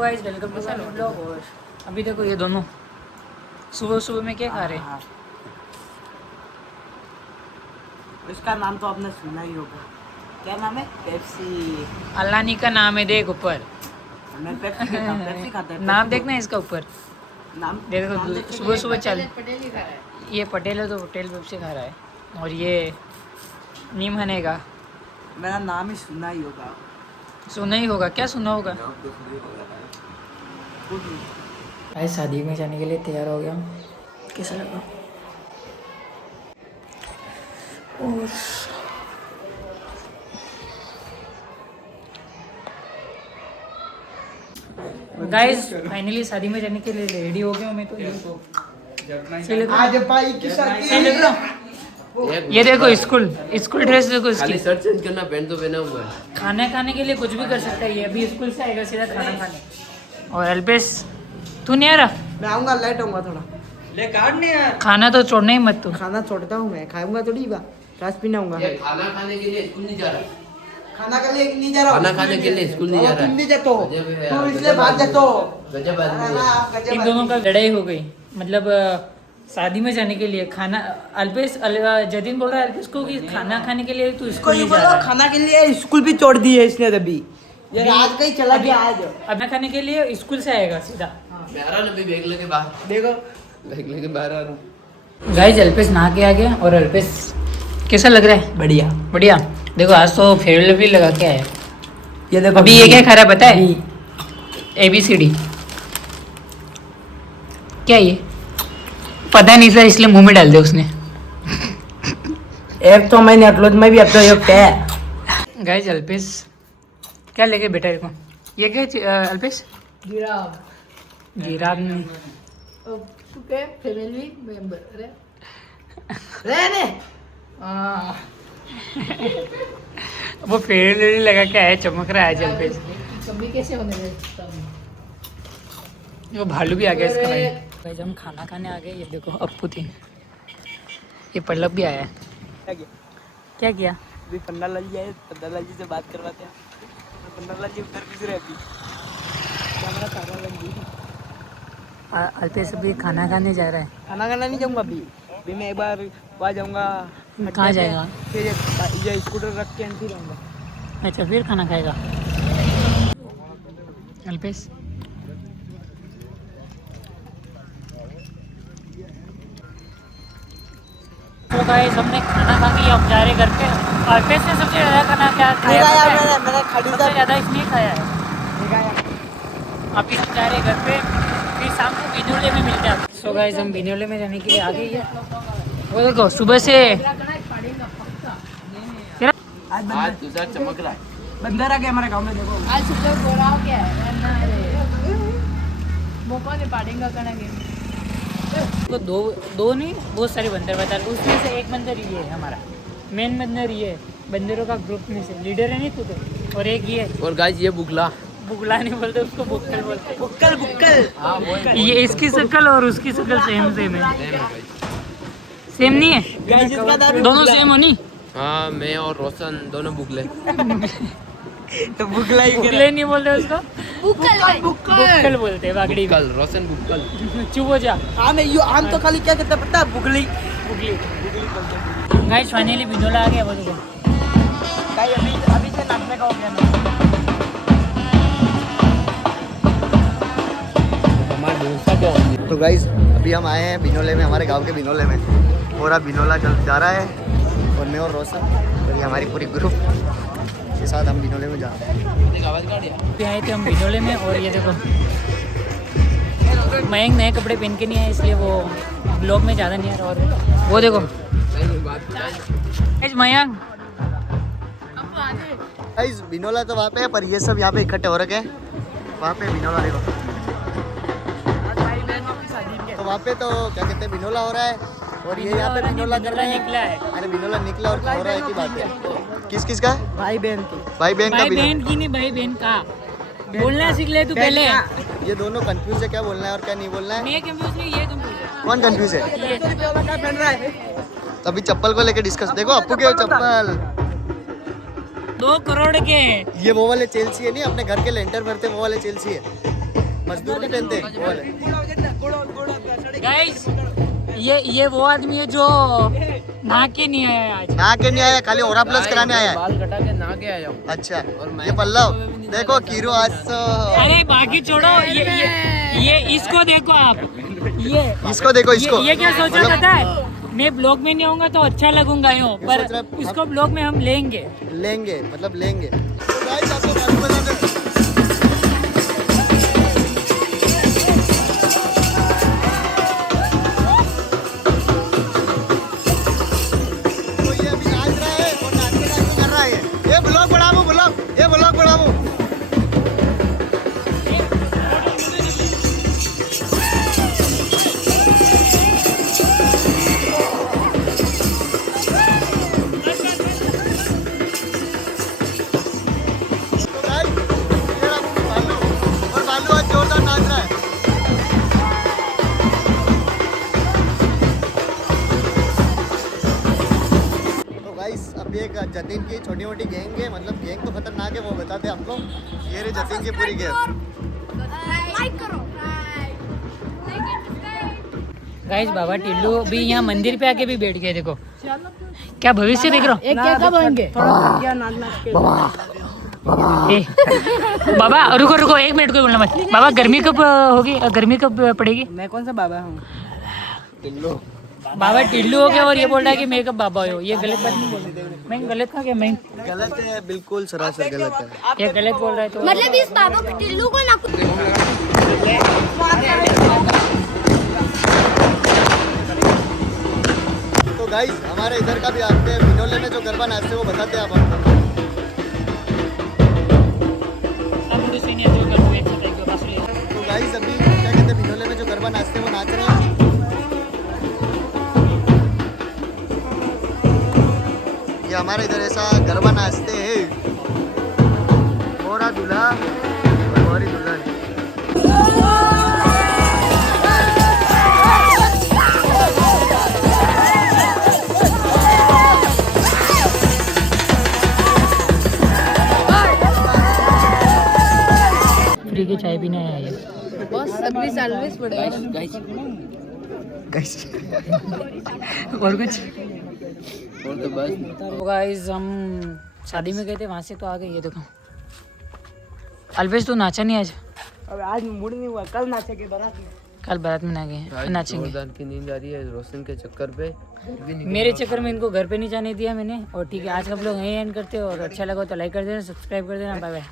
Guys welcome to my blog. और अभी देखो ये दोनों सुबह सुबह में क्या खा रहे हैं। इसका नाम तो आपने सुना ही होगा। क्या नाम है? पेप्सी। अल्लानी का नाम है, देख ऊपर मैं पेप्सी खाता हूँ। पेप्सी खाता है। नाम देखना है इसका ऊपर। नाम देखो सुबह सुबह चल, ये पटेल है तो पटेल पेप्सी खा रहा है। और ये नीम हने का मेरा नाम ही सुना ही होगा। सुना ही होगा। क्या सुना होगा? आज शादी में जाने के लिए तैयार हो गया हूँ। कैसा लगा? और गाइस फाइनली शादी में जाने के लिए रेडी हो गया हूँ मैं। तो आज भाई की शादी। ये देखो स्कूल ड्रेस देखो इसकी। शर्ट चेंज करना, पैंट तो पहना हुआ है। खाना खाने के लिए कुछ भी कर सकता है ये। अभी स्कूल से आएगा सीधा खाना खाने। और अल्पेश तू नहीं आ रहा? मैं आऊंगा, लेट होऊंगा थोड़ा। ले काट नहीं यार। खाना तो छोड़ना ही मत तू। खाना छोड़ता हूँ मैं, खाऊंगा थोड़ी बा। रात पीना हूँगा। खाना खाने के लिए स्कूल नहीं जा रहा। खाना के लिए नहीं जा रहा। खाना खाने के लिए स्कूल नहीं जा रहा। तुम नहीं जाते हो। गजब है तू यार, इसलिए भाग जाते हो। गजब आदमी है। इन दोनों का लड़ाई हो गई। मतलब शादी में जाने के लिए खाना। जतिन बोल रहा है अल्पेश को कि खाना खाने के लिए तू स्कूल नहीं जा रहा। खाना के लिए स्कूल भी छोड़ दी है इसने अभी। ये आज कहीं चला गया आज। अब खाने के लिए स्कूल से आएगा सीधा। मैं आ रहा ना, बैग लेके बाहर। देखो बैग लेके बाहर आ रहा हूँ। गाइस अल्पेश नहा के आ गया। और अल्पेश कैसा लग रहा है? बढ़िया। बढ़िया। देखो आज तो फेयरवेल भी लगा के आया। ये देखो अभी ये क्या खा रहा है पता है? ABCD। क्या ये? पता नहीं सर, इसलिए मुंह में डाल दे उसने। एक तो मैंने अपलोड में भी अपलोड एक है। गाइस अल्पेश क्या लेके बैठा है? देखो ये क्या अल्पेश? जिराब नहीं। फैमिली मेंबर रहने वो फेयरवेल लगा के आया, चमक रहा है आज अल्पेश। कमी कैसे होने देता हूँ। वो भालू भी आ गया इसका भाई। गाइस हम खाना खाने आ गए। ये देखो अप्पू थी, ये पल्लव भी आया है। क्या किया? अभी पन्ना लाल जी आए, पन्ना लाल जी से बात करवाते हैं। तो पन्ना लाल जी उधर किस रहती कैमरा पन्ना लाल जी। अल्पेश अभी खाना खाने जा रहा है। खाना खाना नहीं जाऊंगा अभी मैं एक बार वहाँ जाऊंगा। कहाँ जाएगा? फिर ये स्कूटर रख के एंट्री रहूँगा। अच्छा फिर खाना खाएगा अल्पेश। तो गाइस हमने खाना खा के अब जा रहे घर पे। अल्पेश ने सबसे ज़्यादा खाना क्या खाया है? मैंने खाली सबसे ज़्यादा इसने खाया है। अभी हम जा रहे घर पे, फिर शाम को बिनोले में मिलते हैं। सो गाइस हम बिनोले में रहने के लिए आ गए हैं। वो देखो सुबह से आज तुषार चमक रहा है। बंदर आ गया हमारे गाँव में। देखो आज सुबह गोरा हो गया है मौका नहीं पाड़ेगा करेंगे। तो दो नहीं बहुत सारे बंदर बता रहे। उसमें से एक बंदर ये है हमारा मेन बंदर। ये बंदरों का ग्रुप में से लीडर है नहीं तू तो। और एक ये और गाइस ये बुगला। बुगला नहीं बोलते उसको, बुक्कल बोलते। बुक्कल बुक्कल। ये इसकी शक्ल और उसकी शक्ल सेम सेम है। सेम नहीं है? गाइस इसका नाम दोनों सेम हो नहीं? हाँ, मैं और रोशन दोनों बुगले। तो बुकला ही बुगले नहीं बोलते उसको, बुक्कल बोलते हैं। बागड़ी बुक्कल, रोशन बुक्कल। चुप हो जा। हाँ नहीं यो आम तो खाली क्या कहते हैं पता है? बुगली। बुगली। गाइस फाइनली बिनोला आ गया। वो देखो गाइस अभी से नाचने का हो गया ना। तो गाइज अभी हम आए हैं बिनोले में, हमारे गांव के बिनोले में। पूरा बिनोला चल जा रहा है और मैं और रोशन और ये हमारी पूरी ग्रुप के साथ हम बिनोले में जा रहे हैं। अभी आए थे हम बिनोले में। और ये देखो मयंक नए कपड़े पहन के नहीं आए, इसलिए वो ब्लॉग में ज़्यादा नहीं आ रहा। और वो देखो मयंक। गाइज बिनोला तो वहाँ पे है, पर ये सब यहाँ पे इकट्ठे हो रखे हैं। वहाँ पे बिनोला देखो, तो वहाँ पे तो क्या कहते हैं बिनोला हो रहा है। और ये यहाँ पे बिनोला कर रहे हैं। निकला है। अरे बिनोला निकला और हो रहा है की बात है। किस किस का? भाई बहन की। भाई बहन का भाई बिनोला। बहन की नहीं, भाई बहन का बोलना सीख ले तू पहले। ये दोनों कंफ्यूज है, क्या बोलना है और क्या नहीं बोलना है। मैं कंफ्यूज नहीं, ये तुम पूछो। कौन कंफ्यूज है? ये क्या पहन रहा है? अभी चप्पल को लेके डिस्कस। देखो अप्पू के चप्पल 2 करोड़ के। ये वो वाले चेल्सी है नहीं, अपने घर के लेंटर भरते वो वाले चेल्सी है। मजदूर भी पहनते हैं वो वाले। गाइस ये वो आदमी है जो नहा के नहीं आया आज। नहा के नहीं आया, खाली ओरा प्लस कराने आया है। बाल कटा के नहा के आया हूँ। अच्छा, ये पल्लव देखो कीरू आज तो अरे बाकी छोड़ो, ये इसको देखो आप, ये इसको देखो इसको। ये क्या सोचा पता है, मैं ब्लॉग में नहीं आऊंगा तो अच्छा लगूंगा यूं, पर सोच रहा- इसको ब्लॉग में हम लेंगे। लेंगे मतलब लेंगे। तो गाइस आपको मालूम बता दें, तो ये अभी नाच रहा है और नाचते नाचते कर रहा है। ये ब्लॉग बढ़ाओ, ये ब्लॉग बढ़ाओ। तो गाइस ये रहा बालू, और बालू आज जोरदार नाच रहा है। तो गाइस अभी एक जतिन की छोटी मोटी गैंग है, मतलब गैंग तो खतरनाक है, वो बताते हैं हमको। ये रही जतिन की पूरी गैंग। लाइक करो। गाइस बाबा टिल्लू भी यहाँ मंदिर पे आके भी बैठ गए, देखो क्या भविष्य देख रहा हूँ। एक क्या कब होंगे? बाबा रुको रुको 1 मिनट को बोलना मत। बाबा गर्मी कब होगी, गर्मी कब पड़ेगी? मैं कौन सा बाबा हूँ? बाबा टिल्लू हो गया और ये बोल रहा है कि मैं कब बाबा हो। ये गलत बात नहीं बोल रहा, मैं गलत था क्या? मैं गलत है, बिल्कुल सरासर गलत है। ये गलत बोल रहा है तो मतलब इस बाबा को टिल्लू को ना तो गाइस हमारे इधर का भी आपके बिनोले में जो गरबा नाचते हैं वो बताते हैं आप हमको। तो गाइस अभी क्या कहते हैं, बिनोले में जो गरबा नाचते हैं वो नाच रहे हैं। ये हमारे इधर ऐसा गरबा नाचते हैं। मोरा दूल्हा और मोरी दुल्हन। फ्री की चाय पीने आया ये। बस सर्विस सर्विस पड़ेगा। गाइस और कुछ और तो बस तो गाइस हम शादी में गए थे, वहाँ से तो आ गए। ये देखो अल्पेश तो नाचा नहीं आज। अब आज मूड नहीं हुआ, कल नाचेंगे बारात में। कल बारात में ना गए, नाचेंगे। जोरदार की नींद आ रही है रोशन के चक्कर पे। मेरे चक्कर में इनको घर पे नहीं जाने दिया मैंने। और ठीक है, आज हम लोग यहीं एंड करते हैं, और अच्छा लगा तो लाइक कर देना, सब्सक्राइब कर देना। Bye bye.